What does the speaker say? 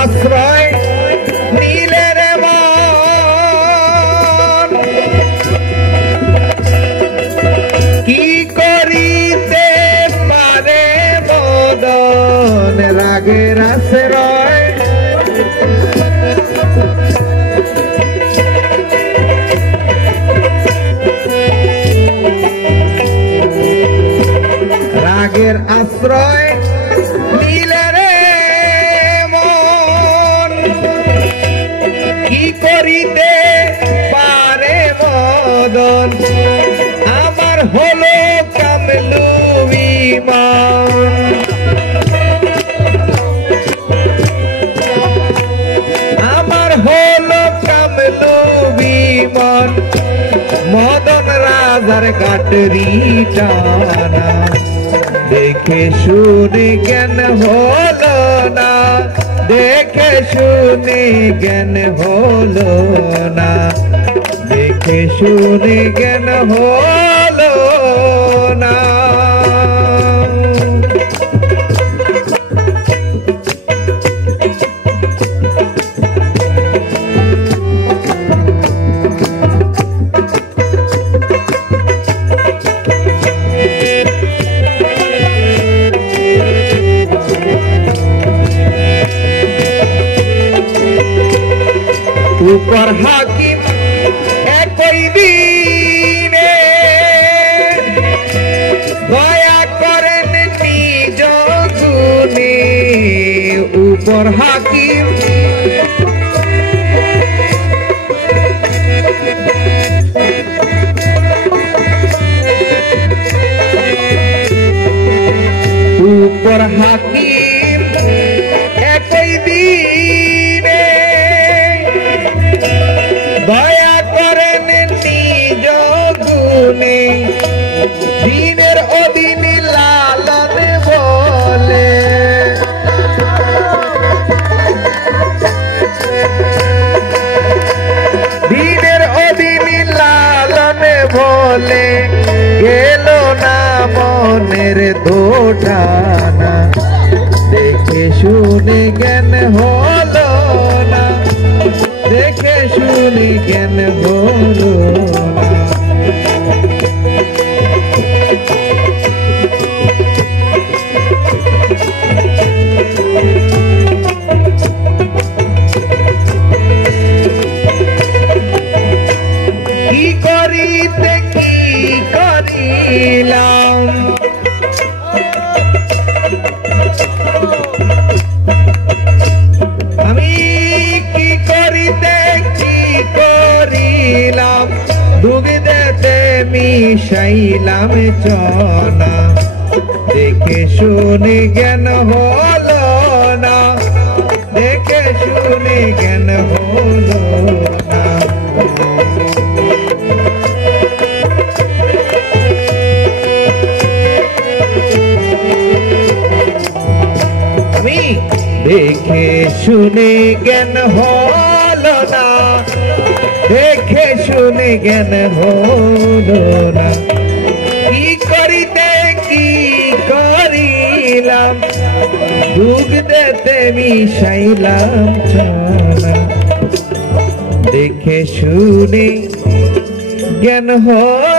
আশ্রয় নিলে রে মন কি করিতে পারে মদন রাগের আশ্রয় রাগের আশ্রয় নিলে রে মন কি করিতে পারে মদন আমার হলো কামলু বিমান আমার হলো কামলু বিমান মদন রাজার কাটরি টানা দেখে শুনে জ্ঞান হলো না দেখে শুনে জ্ঞান হলো না দেখে শুনে জ্ঞান হলো না ऊपर हाकिम একই দিনে দয়া করেন নিজ গুণে উপর হাকিম উপর হাকিম একই দিনে দয়া করেন নিজ গুণে দিনের অধীন লালন বলে দিনের অধীন লালন বলে গেল না মনের দোটানা দেখে শুনে জ্ঞান হলো না দেখে শুনি জ্ঞান হলো না কি করিতে কি করিলাম আমি কি করিতে কি করিলাম দুগ্ধেতে মিশাইলাম চনা দেখে শুনে জ্ঞান হলো না দেখে শুনে জ্ঞান হলো না আমি দেখে শুনে জ্ঞান হলো না দেখে শুনে জ্ঞান হলো না কি করিতে কি করিলাম দুগ্ধেতে মিশাইলাম চনা দেখে শুনে জ্ঞান হলো